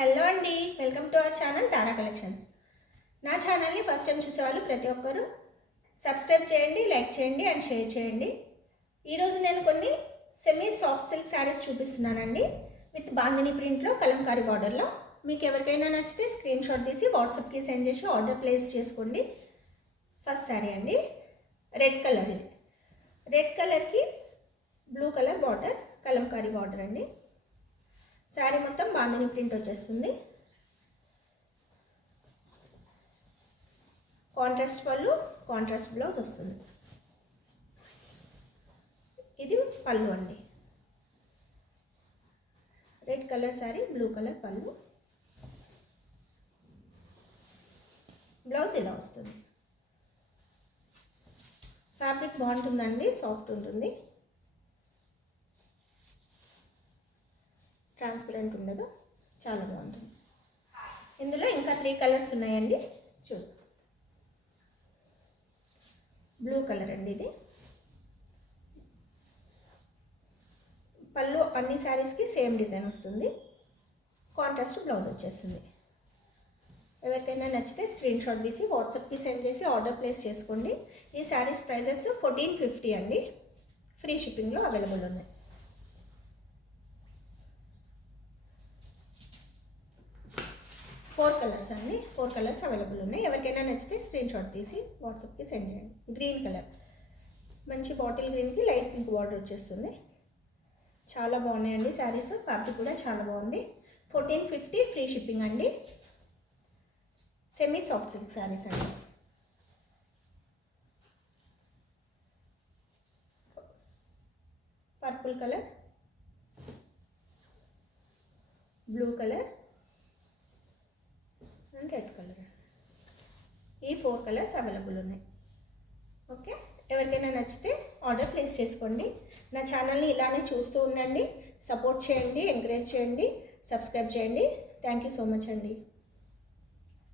Hello అండి, welcome to our channel Tara collections. నా ఛానల్ని ఫస్ట్ టైం చూసేవాళ్ళు ప్రతి ఒక్కరూ సబ్స్క్రైబ్ చేయండి, లైక్ చేయండి అండ్ షేర్ చేయండి. ఈరోజు నేను కొన్ని సెమీ సాఫ్ట్ సిల్క్ శారీస్ చూపిస్తున్నానండి. విత్ బాందిని ప్రింట్లో కలంకారీ బార్డర్లో. మీకు ఎవరికైనా నచ్చితే స్క్రీన్ షాట్ తీసి వాట్సాప్కి సెండ్ చేసి ఆర్డర్ ప్లేస్ చేసుకోండి. ఫస్ట్ శారీ అండి, రెడ్ కలర్. ఇది రెడ్ కలర్కి blue colour border, Kalamkari border అండి. శారీ మొత్తం బాందిని ప్రింట్ వచ్చేస్తుంది. కాంట్రాస్ట్ పళ్ళు, కాంట్రాస్ట్ బ్లౌజ్ వస్తుంది. ఇది పళ్ళు అండి. Red colour sari, blue colour పళ్ళు, బ్లౌజ్ ఇలా వస్తుంది. ఫ్యాబ్రిక్ బాగుంటుందండి, సాఫ్ట్ ఉంటుంది, ట్రాన్స్పరెంట్ ఉండదు, చాలా బాగుంటుంది. ఇందులో ఇంకా 3 కలర్స్ ఉన్నాయండి, చూడు. బ్లూ కలర్ అండి. ఇది పళ్ళు అన్ని శారీస్కి సేమ్ డిజైన్ వస్తుంది. కాంట్రాస్ట్ బ్లౌజ్ వచ్చేస్తుంది. ఎవరికైనా నచ్చితే స్క్రీన్ షాట్ తీసి వాట్సాప్కి సెండ్ చేసి ఆర్డర్ ప్లేస్ చేసుకోండి. ఈ శారీస్ ప్రైజెస్ 1450 అండి. ఫ్రీ షిప్పింగ్లో అవైలబుల్ ఉన్నాయి. ఫోర్ కలర్స్ అండి, 4 కలర్స్ అవైలబుల్ ఉన్నాయి. ఎవరికైనా నచ్చితే స్క్రీన్ షాట్ తీసి వాట్సాప్కి సెండ్ చేయండి. గ్రీన్ కలర్, మంచి బాటిల్ గ్రీన్కి లైట్ పింక్ బార్డర్ వచ్చేస్తుంది. చాలా బాగున్నాయండి శారీస్. ఫ్యాబ్రిక్ కూడా చాలా బాగుంది. 1450 ఫ్రీ షిప్పింగ్ అండి. సెమీ సాఫ్ట్ సిల్క్ శారీస్ అండి. Purple colour, blue colour and red colour. ఈ 4 కలర్స్ అవైలబుల్ ఉన్నాయి. ఓకే, ఎవరికైనా నచ్చితే ఆర్డర్ ప్లేస్ చేసుకోండి. నా ఛానల్ని ఇలానే చూస్తూ ఉండండి, సపోర్ట్ చేయండి, ఎంకరేజ్ చేయండి, సబ్స్క్రైబ్ చేయండి. థ్యాంక్ యూ సో మచ్ అండి.